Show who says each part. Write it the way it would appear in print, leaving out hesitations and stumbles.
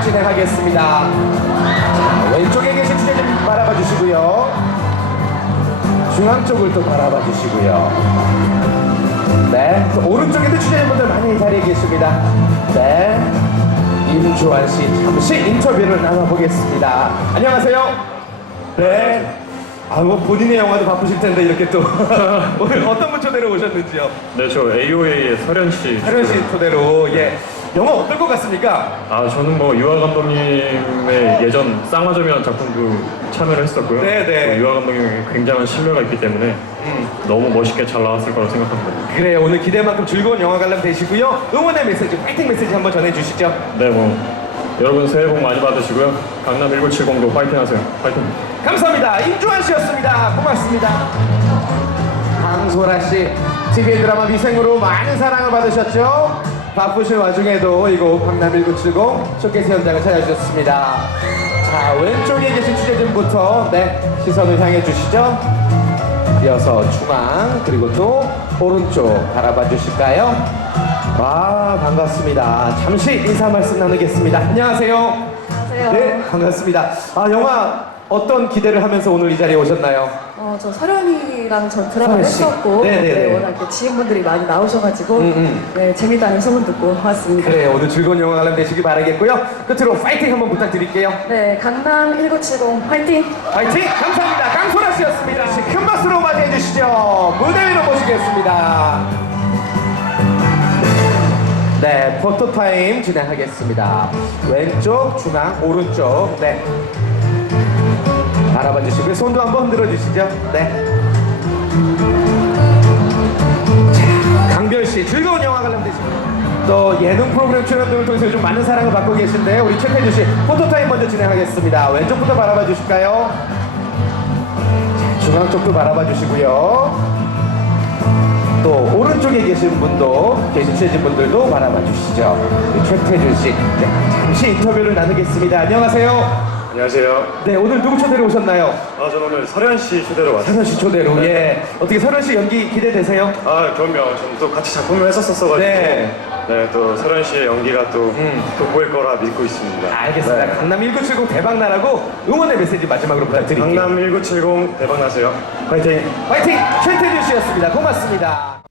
Speaker 1: 진행하겠습니다. 자, 왼쪽에 계신 주제 좀 바라봐 주시고요. 중앙 쪽을 또 바라봐 주시고요. 네, 또 오른쪽에도 주제분들 많이 자리에 계십니다. 네, 임주환 씨 잠시 인터뷰를 나눠보겠습니다. 안녕하세요. 네. 뭐 본인의 영화도 바쁘실 텐데 이렇게 또 오늘 어떤 분 초대로 오셨는지요?
Speaker 2: 네, 저 AOA의 설현 씨.
Speaker 1: 혜련 씨 토대로 예 영화 어떨 것 같습니까?
Speaker 2: 저는 뭐 유아 감독님의 예전 쌍화점이라는 작품도 참여를 했었고요.
Speaker 1: 네네.
Speaker 2: 또 유아 감독님에게 굉장한 신뢰가 있기 때문에 너무 멋있게 잘 나왔을 거라고 생각합니다.
Speaker 1: 그래요. 오늘 기대만큼 즐거운 영화 관람 되시고요. 응원의 메시지, 파이팅 메시지 한번 전해주시죠.
Speaker 2: 네, 뭐 여러분 새해 복 많이 받으시고요. 강남 1970도 파이팅 하세요. 파이팅.
Speaker 1: 감사합니다. 임주환 씨였습니다. 고맙습니다. 강소라 씨, TVN 드라마 미생으로 많은 사랑을 받으셨죠? 바쁘신 와중에도 이곳 강남 1970 쇼케이스 현장을 찾아주셨습니다. 자, 왼쪽에 계신 취재진부터 네 시선을 향해 주시죠. 이어서 중앙 그리고 또 오른쪽 바라봐 주실까요? 와, 반갑습니다. 잠시 인사 말씀 나누겠습니다. 안녕하세요.
Speaker 3: 안녕하세요.
Speaker 1: 네, 반갑습니다. 정화 어떤 기대를 하면서 오늘 이 자리에 오셨나요?
Speaker 3: 저 설현이랑 전 드라마를
Speaker 1: 설현 씨.
Speaker 3: 했었고
Speaker 1: 네네네.
Speaker 3: 워낙 이렇게 지인분들이 많이 나오셔가지고 네, 재밌다는 소문 듣고 왔습니다.
Speaker 1: 그래, 오늘 즐거운 영화 관람 되시기 바라겠고요. 끝으로 파이팅 한번 부탁드릴게요.
Speaker 3: 네, 강남 1970 화이팅!
Speaker 1: 파이팅! 감사합니다. 강소라 씨였습니다. 큰 박수로 맞이해 주시죠. 무대 위로 모시겠습니다. 네, 포토타임 진행하겠습니다. 왼쪽, 중앙, 오른쪽. 네. 바라봐 주시고요. 손도 한번 흔들어 주시죠. 네. 자, 강별 씨, 즐거운 영화 관람 되시고 또 예능 프로그램 출연 등을 통해서 요즘 많은 사랑을 받고 계신데 우리 최태주 씨 포토타임 먼저 진행하겠습니다. 왼쪽부터 바라봐 주실까요? 자, 중앙 쪽도 바라봐 주시고요. 또 오른쪽에 계신 분도 계신 분들도 바라봐 주시죠. 우리 최태준 씨, 네, 잠시 인터뷰를 나누겠습니다. 안녕하세요.
Speaker 2: 안녕하세요.
Speaker 1: 네, 오늘 누구 초대로 오셨나요?
Speaker 2: 저는 오늘 설현 씨 초대로 왔어요.
Speaker 1: 설현 씨 초대로. 예. 어떻게 설현 씨 연기 기대되세요?
Speaker 2: 그럼요. 저는 또 같이 작품을 했었어가지고
Speaker 1: 네.
Speaker 2: 또 설현 씨의 연기가 또 돋보일 거라 믿고 있습니다.
Speaker 1: 알겠습니다.
Speaker 2: 네.
Speaker 1: 강남 1970 대박 나라고 응원의 메시지 마지막으로 부탁드릴게요.
Speaker 2: 강남 1970 대박 나세요. 파이팅.
Speaker 1: 파이팅! 최태준 씨였습니다. 고맙습니다.